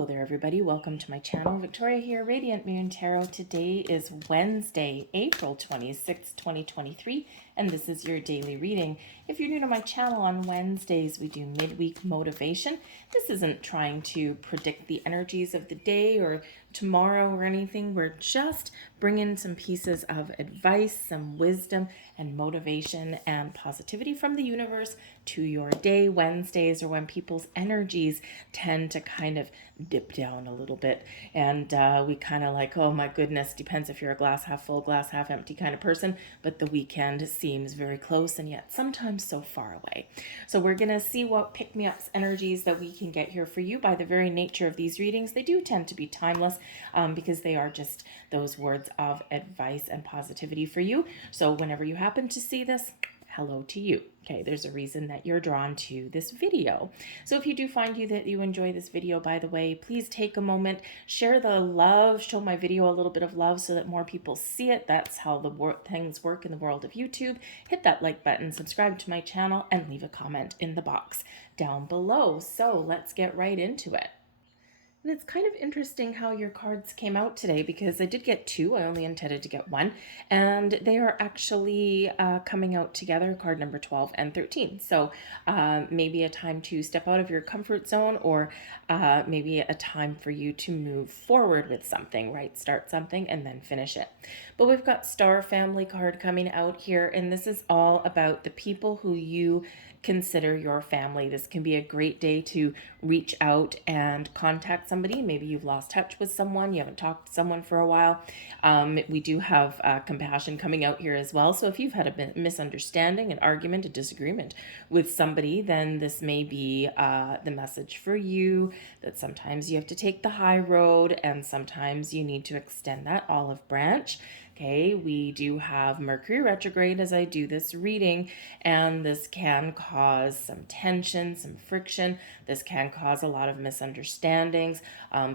Hello there, everybody. Welcome to my channel. Victoria here, Radiant Moon Tarot. Today is Wednesday, April 26th, 2023, and this is your daily reading. If you're new to my channel, on Wednesdays we do midweek motivation. This isn't trying to predict the energies of the day or tomorrow or anything. We're just bringing some pieces of advice, some wisdom, and motivation and positivity from the universe to your day. Wednesdays are when people's energies tend to kind of dip down a little bit, and we kind of like, oh my goodness, depends if you're a glass half full, glass half empty kind of person, but the weekend seems very close and yet sometimes so far away. So we're gonna see what pick-me-ups energies that we can get here for you. By the very nature of these readings, they do tend to be timeless, because they are just those words of advice and positivity for you. So whenever you happen to see this, hello to you. Okay, there's a reason that you're drawn to this video. So if you do find that you enjoy this video, by the way, please take a moment, share the love, show my video a little bit of love so that more people see it. That's how things work in the world of YouTube. Hit that like button, subscribe to my channel, and leave a comment in the box down below. So let's get right into it. And it's kind of interesting how your cards came out today, because I did get two. I only intended to get one. And they are actually coming out together, card number 12 and 13. So maybe a time to step out of your comfort zone, or maybe a time for you to move forward with something, right? Start something and then finish it. But we've got Star Family card coming out here, and this is all about the people who you consider your family. This can be a great day to reach out and contact somebody. Maybe you've lost touch with someone, you haven't talked to someone for a while. We do have compassion coming out here as well. So if you've had a misunderstanding, an argument, a disagreement with somebody, then this may be the message for you, that sometimes you have to take the high road and sometimes you need to extend that olive branch. Okay, we do have Mercury retrograde as I do this reading, and this can cause some tension, some friction. This can cause a lot of misunderstandings,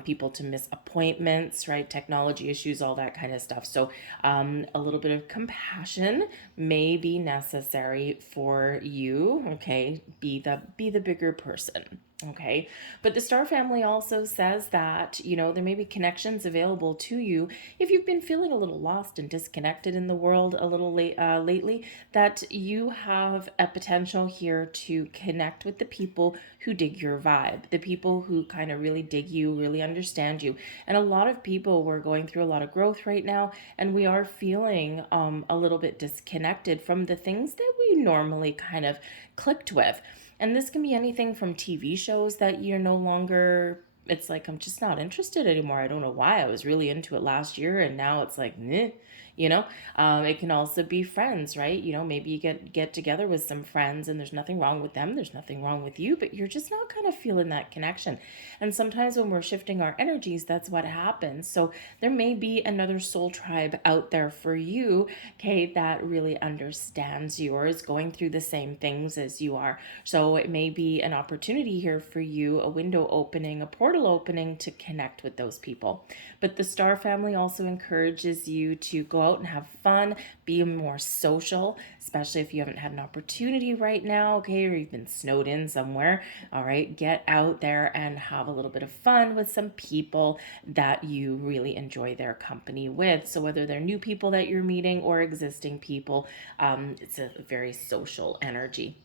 people to miss appointments, right? Technology issues, all that kind of stuff. So a little bit of compassion may be necessary for you. Okay, be the bigger person. Okay, but the Star Family also says that, there may be connections available to you if you've been feeling a little lost and disconnected in the world a little lately, that you have a potential here to connect with the people who dig your vibe, the people who kind of really dig you, really understand you. And a lot of people, we're going through a lot of growth right now, and we are feeling a little bit disconnected from the things that we normally kind of clicked with. And this can be anything from TV shows that you're no longer, it's like, I'm just not interested anymore. I don't know why. I was really into it last year and now it's like, meh. It can also be friends, right? Maybe you get together with some friends and there's nothing wrong with them, there's nothing wrong with you, but you're just not kind of feeling that connection. And sometimes when we're shifting our energies, that's what happens. So there may be another soul tribe out there for you, okay, that really understands you or is going through the same things as you are. So it may be an opportunity here for you, a window opening, a portal opening to connect with those people. But the Star Family also encourages you to go out and have fun, be more social, especially if you haven't had an opportunity right now, okay, or you've been snowed in somewhere. All right, get out there and have a little bit of fun with some people that you really enjoy their company with. So whether they're new people that you're meeting or existing people, it's a very social energy.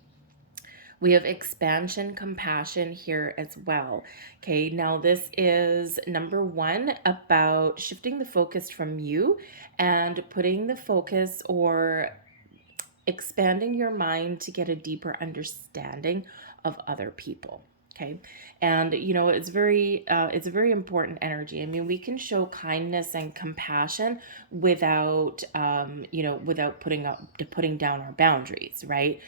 We have expansion, compassion here as well. Okay, now this is number one, about shifting the focus from you and putting the focus or expanding your mind to get a deeper understanding of other people. Okay, and it's a very important energy. I mean, we can show kindness and compassion without without putting down our boundaries, right?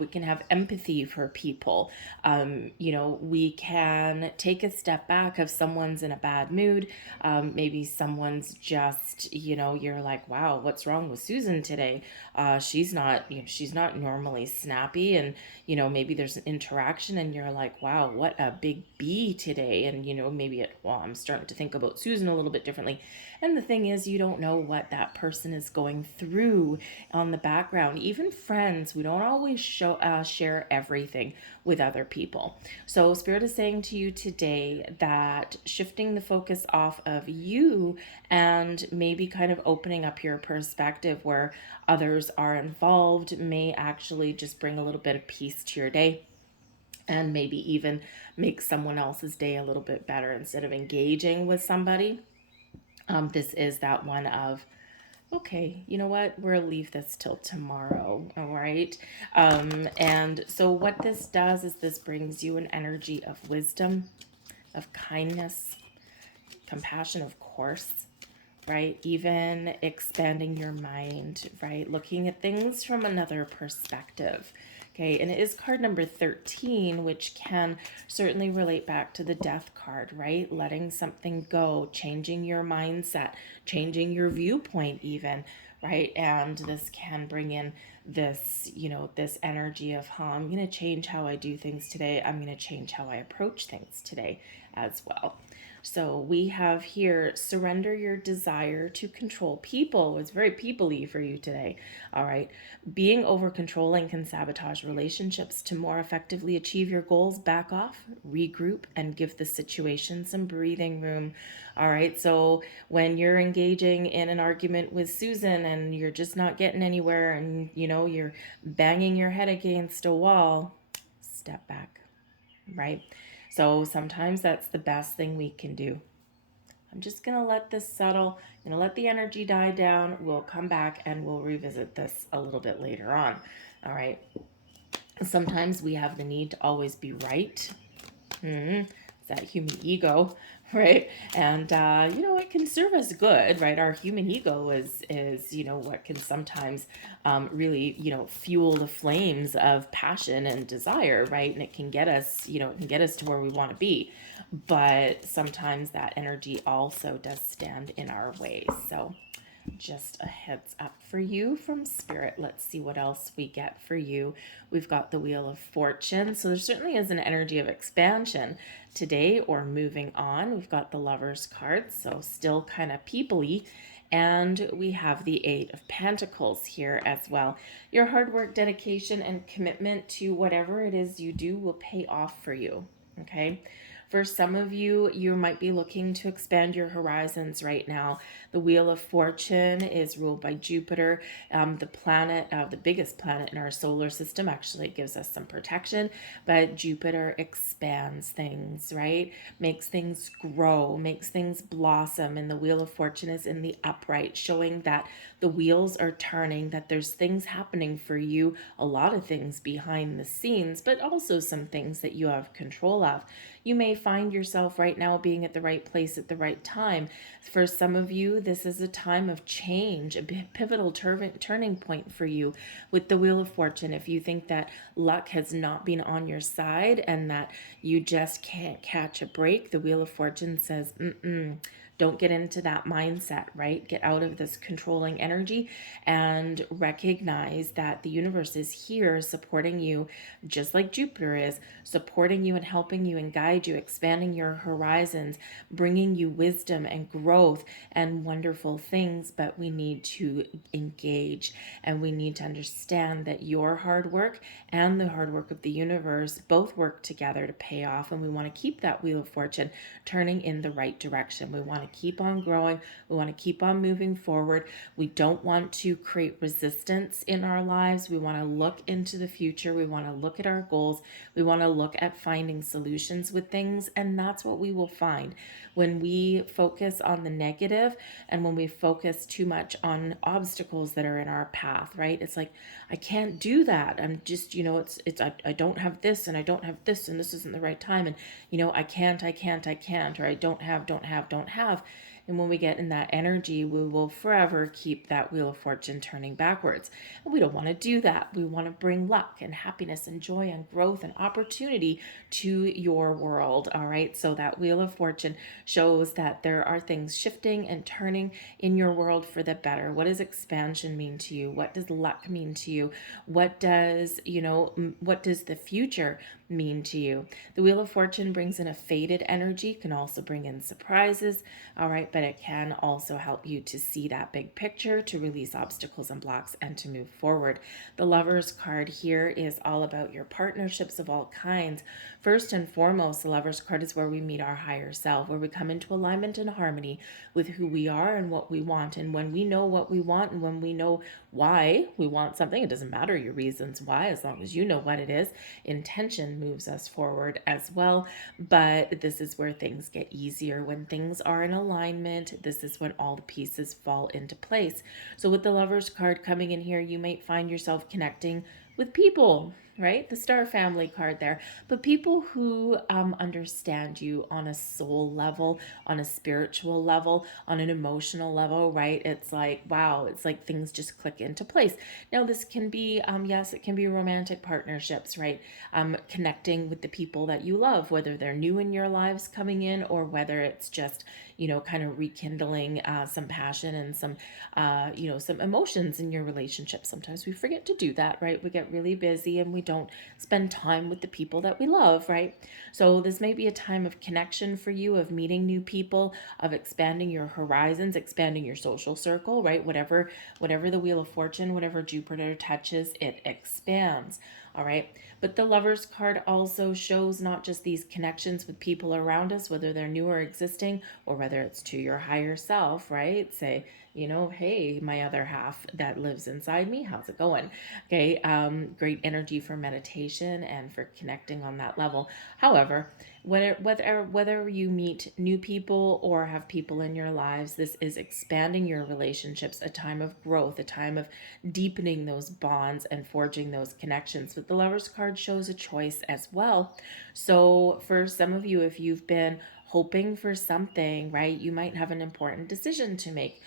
We can have empathy for people. We can take a step back if someone's in a bad mood. Maybe someone's just, you're like, wow, what's wrong with Susan today? She's not normally snappy, and maybe there's an interaction and you're like, wow, what a big B today. And, maybe I'm starting to think about Susan a little bit differently. And the thing is, you don't know what that person is going through on the background. Even friends, we don't always share everything with other people. So Spirit is saying to you today that shifting the focus off of you and maybe kind of opening up your perspective where others are involved may actually just bring a little bit of peace to your day, and maybe even make someone else's day a little bit better instead of engaging with somebody. This is that one of, okay, you know what? We'll leave this till tomorrow. All right. And so what this does is this brings you an energy of wisdom, of kindness, compassion, of course, right? Even expanding your mind, right? Looking at things from another perspective. Okay, and it is card number 13, which can certainly relate back to the death card, right? Letting something go, changing your mindset, changing your viewpoint even, right? And this can bring in this, this energy of, I'm going to change how I do things today. I'm going to change how I approach things today as well. So we have here, surrender your desire to control people. It's very people-y for you today. All right. Being over controlling can sabotage relationships. To more effectively achieve your goals, back off, regroup, and give the situation some breathing room. All right. So when you're engaging in an argument with Susan and you're just not getting anywhere and, you're banging your head against a wall, step back, right? So sometimes that's the best thing we can do. I'm just going to let this settle. I'm going to let the energy die down. We'll come back and we'll revisit this a little bit later on. All right. Sometimes we have the need to always be right. It's that human ego, right? And, it can serve us good, right? Our human ego is what can sometimes really, fuel the flames of passion and desire, right? And it can get us, to where we want to be. But sometimes that energy also does stand in our way. So just a heads up for you from Spirit. Let's see what else we get for you. We've got the Wheel of Fortune. So there certainly is an energy of expansion today or moving on. We've got the Lover's card, so still kind of people-y. And we have the Eight of Pentacles here as well. Your hard work, dedication, and commitment to whatever it is you do will pay off for you. Okay. For some of you, you might be looking to expand your horizons right now. The Wheel of Fortune is ruled by Jupiter, the planet, the biggest planet in our solar system. Actually, it gives us some protection, but Jupiter expands things, right? Makes things grow, makes things blossom. And the Wheel of Fortune is in the upright, showing that the wheels are turning, that there's things happening for you, a lot of things behind the scenes, but also some things that you have control of. You may find yourself right now being at the right place at the right time. For some of you, this is a time of change, a pivotal turning point for you with the Wheel of Fortune. If you think that luck has not been on your side and that you just can't catch a break, the Wheel of Fortune says, don't get into that mindset, right? Get out of this controlling energy and recognize that the universe is here supporting you, just like Jupiter is, supporting you and helping you and guide you, expanding your horizons, bringing you wisdom and growth and wonderful things. But we need to engage and we need to understand that your hard work and the hard work of the universe both work together to pay off. And we want to keep that Wheel of Fortune turning in the right direction. We want to keep on growing. We want to keep on moving forward. We don't want to create resistance in our lives. We want to look into the future. We want to look at our goals. We want to look at finding solutions with things. And that's what we will find when we focus on the negative and when we focus too much on obstacles that are in our path, right? It's like, I can't do that. I'm just, I don't have this and I don't have this and this isn't the right time. And, I can't, or I don't have. have. And when we get in that energy, we will forever keep that Wheel of Fortune turning backwards. And we don't want to do that. We want to bring luck and happiness and joy and growth and opportunity to your world. All right. So that Wheel of Fortune shows that there are things shifting and turning in your world for the better. What does expansion mean to you? What does luck mean to you? What does, what does the future mean to you? The Wheel of Fortune brings in a faded energy, can also bring in surprises, all right, but it can also help you to see that big picture, to release obstacles and blocks, and to move forward. The Lover's card here is all about your partnerships of all kinds. First and foremost, the Lover's card is where we meet our higher self, where we come into alignment and harmony with who we are and what we want. And when we know what we want and when we know why we want something, it doesn't matter your reasons why, as long as you know what it is. Intention moves us forward as well. But this is where things get easier. When things are in alignment, this is when all the pieces fall into place. So with the Lover's card coming in here, you might find yourself connecting with people, right? The Star Family card there. But people who understand you on a soul level, on a spiritual level, on an emotional level, right? It's like, wow, it's like things just click into place. Now, this can be, yes, it can be romantic partnerships, right? Connecting with the people that you love, whether they're new in your lives coming in or whether it's just, kind of rekindling some passion and some, some emotions in your relationship. Sometimes we forget to do that, right? We get really busy and we don't spend time with the people that we love, right? So this may be a time of connection for you, of meeting new people, of expanding your horizons, expanding your social circle, right? Whatever the Wheel of Fortune, whatever Jupiter touches, it expands. All right. But the Lover's card also shows not just these connections with people around us, whether they're new or existing, or whether it's to your higher self, right? Say, hey, my other half that lives inside me, how's it going? Okay. Great energy for meditation and for connecting on that level. However, whether you meet new people or have people in your lives, this is expanding your relationships, a time of growth, a time of deepening those bonds and forging those connections. But the Lover's card shows a choice as well. So for some of you, if you've been hoping for something, right, you might have an important decision to make.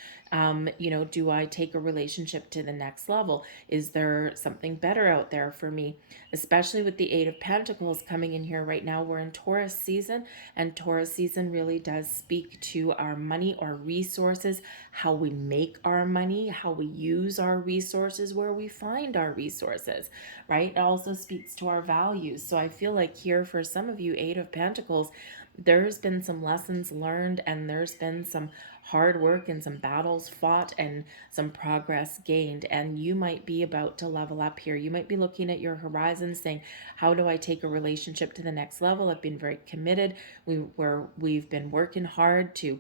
Do I take a relationship to the next level? Is there something better out there for me? Especially with the Eight of Pentacles coming in here right now. We're in Taurus season, and Taurus season really does speak to our money or resources, how we make our money, how we use our resources, where we find our resources, right? It also speaks to our values. So I feel like here for some of you, Eight of Pentacles, there's been some lessons learned and there's been some hard work and some battles fought and some progress gained, and you might be about to level up here. You might be looking at your horizon saying, how do I take a relationship to the next level? I've been very committed. We've been working hard to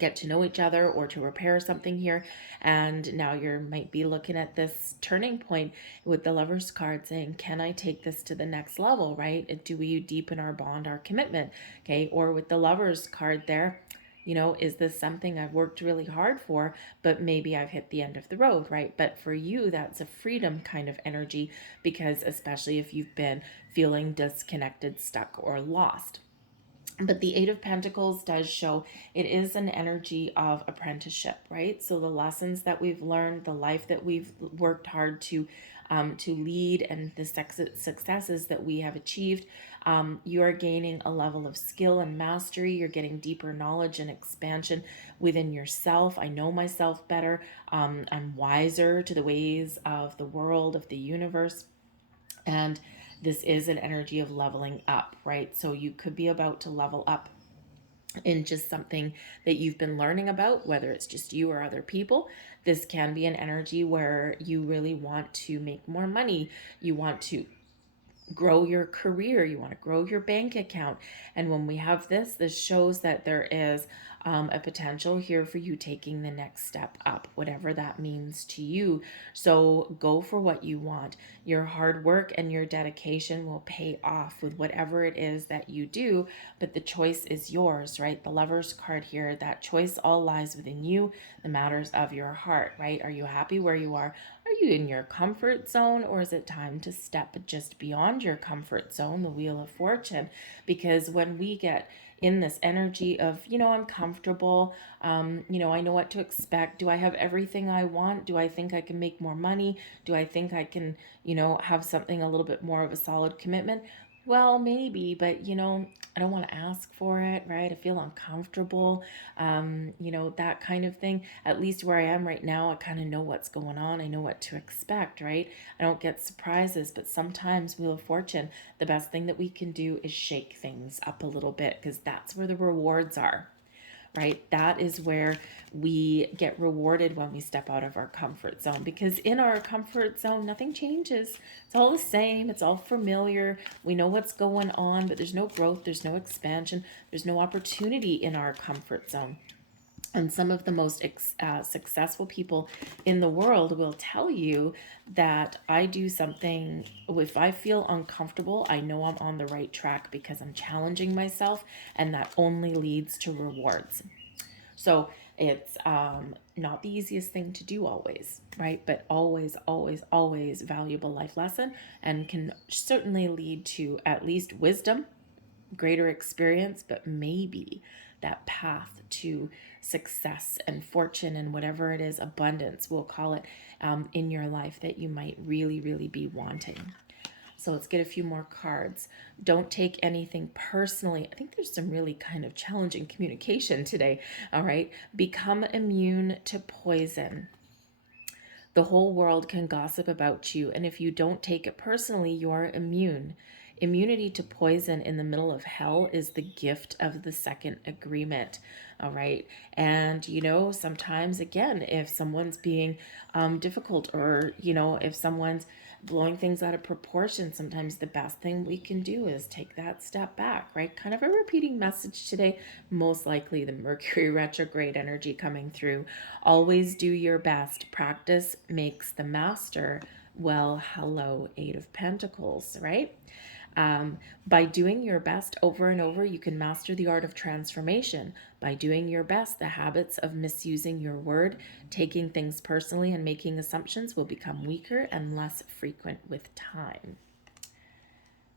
get to know each other or to repair something here. And now you might be looking at this turning point with the Lover's card saying, can I take this to the next level, right? Do we deepen our bond, our commitment? Okay. Or with the Lover's card there, is this something I've worked really hard for, but maybe I've hit the end of the road, right? But for you, that's a freedom kind of energy, because especially if you've been feeling disconnected, stuck, or lost. But the Eight of Pentacles does show it is an energy of apprenticeship, right? So the lessons that we've learned, the life that we've worked hard to lead, and the successes that we have achieved, you are gaining a level of skill and mastery. You're getting deeper knowledge and expansion within yourself. I know myself better. I'm wiser to the ways of the world, of the universe. And this is an energy of leveling up, right? So you could be about to level up in just something that you've been learning about, whether it's just you or other people. This can be an energy where you really want to make more money. You want to grow your career. You want to grow your bank account. And when we have this shows that there is a potential here for you taking the next step up, whatever that means to you. So go for what you want. Your hard work and your dedication will pay off with whatever it is that you do, but the choice is yours, right? The Lover's card here, that choice all lies within you, the matters of your heart, right? Are you happy where you are? Are you in your comfort zone, or is it time to step just beyond your comfort zone, the Wheel of Fortune? Because when we get in this energy of, I'm comfortable, I know what to expect. Do I have everything I want? Do I think I can make more money? Do I think I can, have something a little bit more of a solid commitment? Well, maybe, but I don't want to ask for it, right? I feel uncomfortable, that kind of thing. At least where I am right now, I kind of know what's going on. I know what to expect, right? I don't get surprises, but sometimes, Wheel of Fortune, the best thing that we can do is shake things up a little bit, because that's where the rewards are, right? That is where we get rewarded when we step out of our comfort zone, because in our comfort zone, nothing changes. It's all the same. It's all familiar. We know what's going on, but there's no growth. There's no expansion. There's no opportunity in our comfort zone. And some of the most successful people in the world will tell you that I do something, if I feel uncomfortable, I know I'm on the right track because I'm challenging myself, and that only leads to rewards. So it's not the easiest thing to do always, right? But always, always, always valuable life lesson, and can certainly lead to at least wisdom, greater experience, but maybe that path to success and fortune and whatever it is, abundance, we'll call it, in your life that you might really, really be wanting. So let's get a few more cards. Don't take anything personally. I think there's some really kind of challenging communication today. All right. Become immune to poison. The whole world can gossip about you, and if you don't take it personally, you're immune. Immunity to poison in the middle of hell is the gift of the second agreement. All right. And, sometimes, again, if someone's being difficult, or, if someone's blowing things out of proportion, sometimes the best thing we can do is take that step back, right? Kind of a repeating message today, most likely the Mercury retrograde energy coming through. Always do your best. Practice makes the master. Well, hello, Eight of Pentacles, right? By doing your best over and over, you can master the art of transformation. By doing your best, the habits of misusing your word, taking things personally, and making assumptions will become weaker and less frequent with time.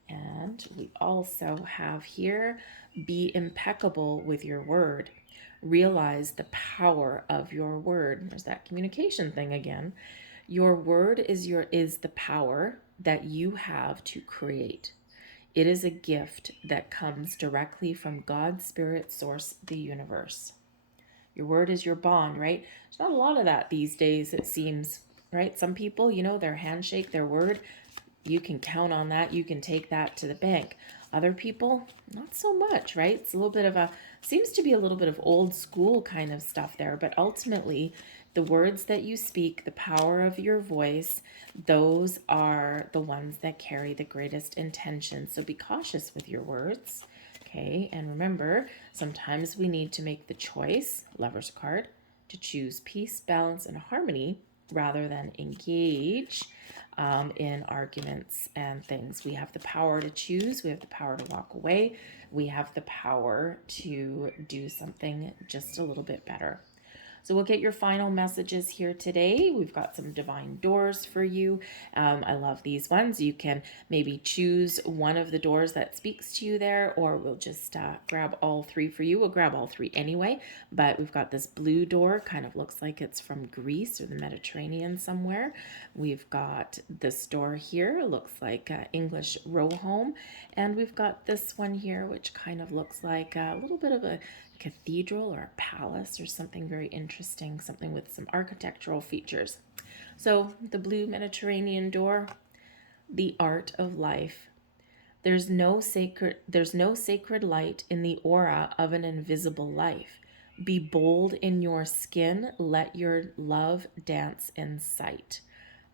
And we also have here, be impeccable with your word. Realize the power of your word. There's that communication thing again. Your word is the power that you have to create. It is a gift that comes directly from God, Spirit, Source, the universe. Your word is your bond, right? There's not a lot of that these days, it seems, right? Some people, their handshake, their word, you can count on that. You can take that to the bank. Other people, not so much, right? It's a little bit of seems to be a little bit of old school kind of stuff there, but ultimately, the words that you speak, the power of your voice, those are the ones that carry the greatest intention. So be cautious with your words, okay? And remember, sometimes we need to make the choice, Lover's card, to choose peace, balance, and harmony rather than engage in arguments and things. We have the power to choose. We have the power to walk away. We have the power to do something just a little bit better. So we'll get your final messages here today. We've got some divine doors for you. I love these ones. You can maybe choose one of the doors that speaks to you there, or we'll just grab all three for you. We'll grab all three anyway, but we've got this blue door, kind of looks like it's from Greece or the Mediterranean somewhere. We've got this door here, looks like English row home, and we've got this one here, which kind of looks like a little bit of a cathedral or a palace or something very interesting, something with some architectural features. So the blue Mediterranean door, the art of life. There's no sacred light in the aura of an invisible life. Be bold in your skin. Let your love dance in sight.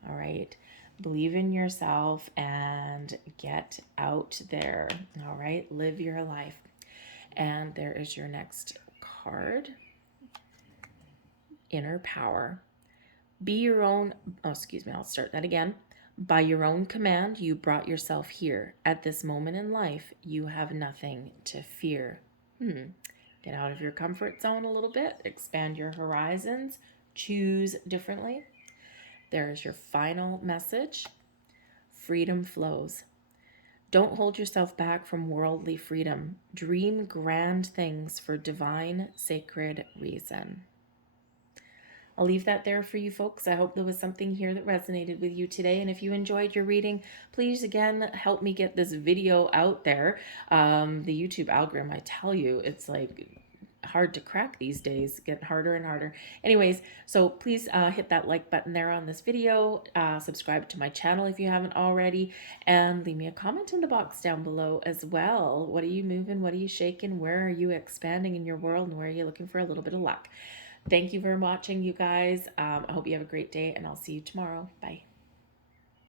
All right. Believe in yourself and get out there. All right. Live your life. And there is your next card. Inner power. Be your own, I'll start that again. By your own command, you brought yourself here. At this moment in life, you have nothing to fear. Get out of your comfort zone a little bit. Expand your horizons. Choose differently. There is your final message. Freedom flows. Don't hold yourself back from worldly freedom. Dream grand things for divine, sacred reason. I'll leave that there for you folks. I hope there was something here that resonated with you today. And if you enjoyed your reading, please again help me get this video out there. The YouTube algorithm, I tell you, it's like hard to crack these days, get harder and harder. Anyways, so please hit that like button there on this video, subscribe to my channel if you haven't already, and leave me a comment in the box down below as well. What are you moving? What are you shaking? Where are you expanding in your world? And where are you looking for a little bit of luck? Thank you for watching, you guys. I hope you have a great day, and I'll see you tomorrow. Bye.